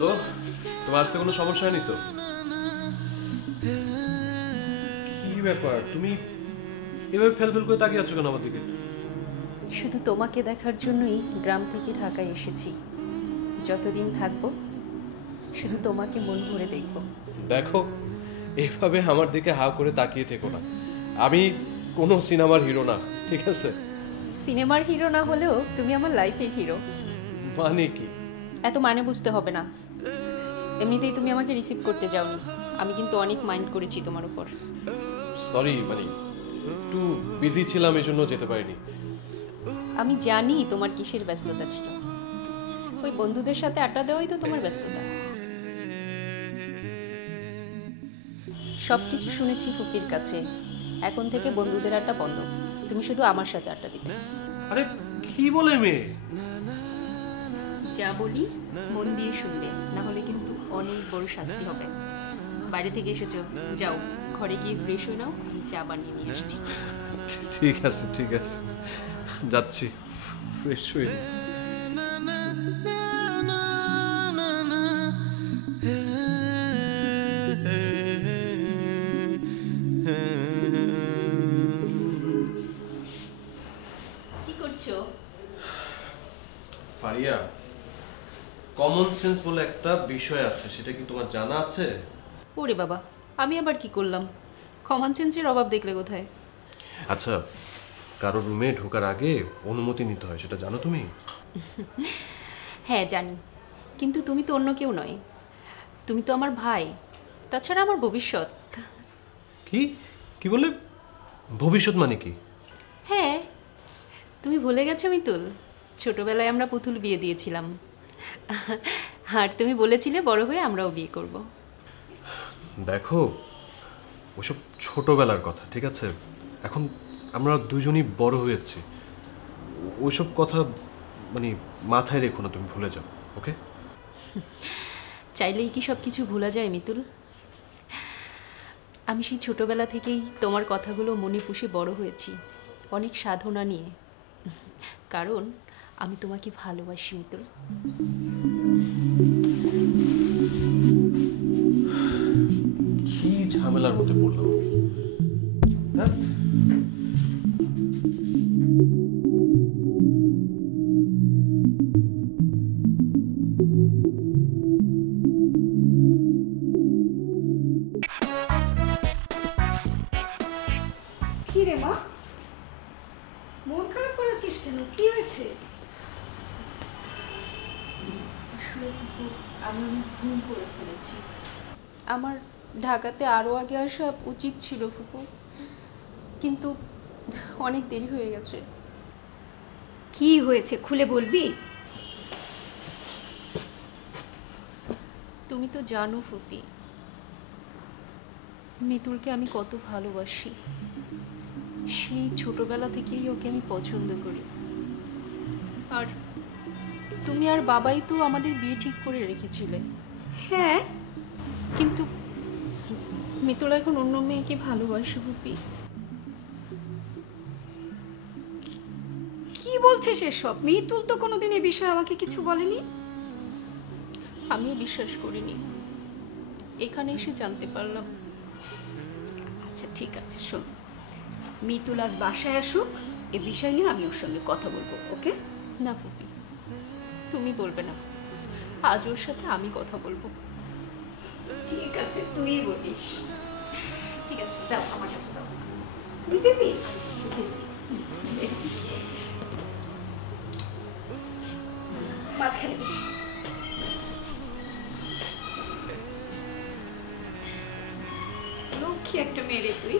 তো তোমার আসতে কোনো সমস্যা হয়নি তো? কি ব্যাপার, তুমি এভাবে ফেল করে তাকিয়ে আছো কেন আমার দিকে? শুধু তোমাকে দেখার জন্যই গ্রাম থেকে ঢাকায় এসেছি। যতদিন থাকবো শুধু তোমাকে মন ভরে দেখব। দেখো, এভাবে আমার দিকে হাঁ করে তাকিয়ে থেকো না। আমি কোনো সিনেমার হিরো না, ঠিক আছে? সিনেমার হিরো না হলেও তুমি আমার লাইফের হিরো। মানে কি? এত মানে বুঝতে হবে না। এমনিতেই তুমি আমাকে রিসিভ করতে যাওনি, আমি কিন্তু অনেক মাইন্ড করেছি তোমার উপর। সরি, মানে একটু বিজি ছিলাম, এই জন্য যেতে পারিনি। আমি জানি তোমার কিসের ব্যস্ততা ছিল, ওই বন্ধুদের সাথে আড্ডা দেওয়াই তো তোমার ব্যস্ততা। সব কিছু শুনেছি ফুপির কাছে, এখন থেকে বন্ধুদের আড্ডা বন্ধ, তুমি শুধু আমার সাথে আড্ডা দিবে। আরে কি বলে মেয়ে? যা বলি মন দিয়ে শুনবে, না হলে কিন্তু অনেক বড় শাস্তি হবে। বাইরে থেকে এসেছো, যাও ঘরে গিয়ে ফ্রেশ হয়ে নাও, আমি চা বানিয়ে নিয়ে আসছি। ঠিক আছে ঠিক আছে, যাচ্ছি, ফ্রেশ হয়ে নিই। কি করছো? ফারিয়া, কমন সেন্স বলে একটা বিষয় আছে, সেটা কি তোমার জানা আছে? ওরে বাবা, আমি আবার কি করলাম? কমন সেন্সের অভাব দেখলে কোথায়? আচ্ছা, কারো রুমে ঢোকার আগে অনুমতি নিতে হয়, সেটা জানো তুমি? হ্যাঁ জানি, কিন্তু তুমি তো অন্য কেউ নয়, তুমি তো আমার ভাই, তাছাড়া আমার ভবিষ্যৎ। কি কি বলে? ভবিষ্যৎ মানে কি? হ্যাঁ, তুমি ভুলে গেছো মিতুল, ছোটবেলায় আমরা পুতুল বিয়ে দিয়েছিলাম, আর তুমি বলেছিলে বড় হয়ে আমরাও বিয়ে করব। দেখো, ওসব ছোটবেলার কথা, ঠিক আছে? এখন আমরা দুজনই বড় হয়েছি, ওইসব কথা মানে মাথায় রেখো না, তুমি ভুলে যাও, ওকে? চাইলেই কি সব কিছু ভোলা যায় মিতুল? আমি সেই ছোটবেলা থেকেই তোমার কথাগুলো মনে পুষে বড় হয়েছি, অনেক সাধনা নিয়ে, কারণ আমি তোমাকে ভালোবাসি মিতুল। কি ঝামেলার মধ্যে পড়লাম আমি, হ্যাঁ? কি রে মা, মন খারাপ করেছিস কেন? কি হয়েছে? আসলে ফুপু, আমি অনেক ভুল করে ফেলেছি। আমার ঢাকাতে আরও আগে আসা উচিত ছিল ফুপু, কিন্তু অনেক দেরি হয়ে গেছে। কি হয়েছে খুলে বলবি? তুমি তো জানো ফুপি, মিতুলকে আমি কত ভালোবাসি, সেই ছোটবেলা থেকেই ওকে আমি পছন্দ করি, আর তুমি আর বাবাই তো আমাদের বিয়ে ঠিক করে রেখেছিলে। হ্যাঁ, কিন্তু মিতুল এখন অন্য মেয়েকে ভালোবাসে ফুপি। কি বলছিস এসব? মিতুল তো কোনোদিন এ বিষয়ে আমাকে কিছু বলেনি। আমিও বিশ্বাস করিনি, এখানে এসে জানতে পারলাম। আচ্ছা ঠিক আছে, শোন, মিতুল আজ বাসায় আসুক, এ বিষয় নিয়ে আমি ওর সঙ্গে কথা বলবো, ওকে? না ফুপি, তুমি বলবে না, আজ ওর সাথে আমি কথা বলবো। ঠিক আছে, তুই বলিস। ঠিক আছে, দাও আমার কাছে দাও। তুই দিবি? মাঝখানে দিস। লক্ষ্মী একটা মেয়ে রে তুই।